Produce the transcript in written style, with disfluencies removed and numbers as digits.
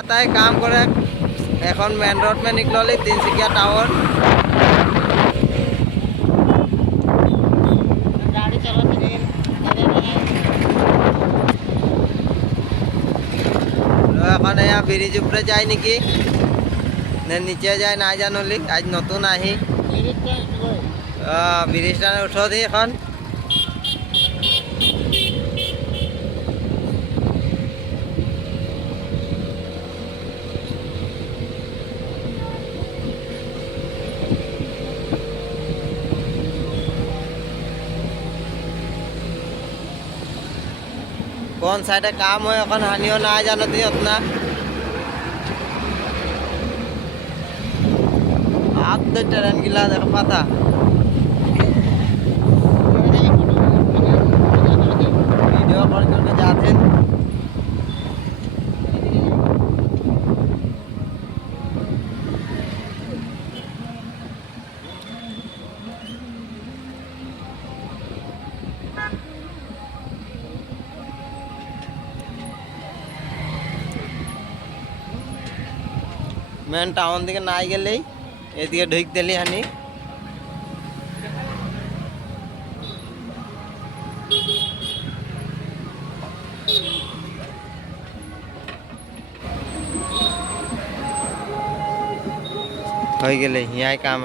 आता है काम करे এখন মেন রোড में निकलली তিনসুকিয়া टावर गाड़ी चलाते रेल এখন এয়া ব্রিজ উপরে যাই নাকি নে নিচে যায় না জানলি আজ নতুন আহি ব্রিজটা উঠো দি এখন कौन साइडे काम हो এখন হানিও না জানো তুই अपना आप तो ट्रेन गिला देख पाता वीडियो कॉल करके जाते মেন টাউন দিকে নাই গেলেই এদিকে ঢুক দিলি হানি হয়ে গেলে ইয়াই কাম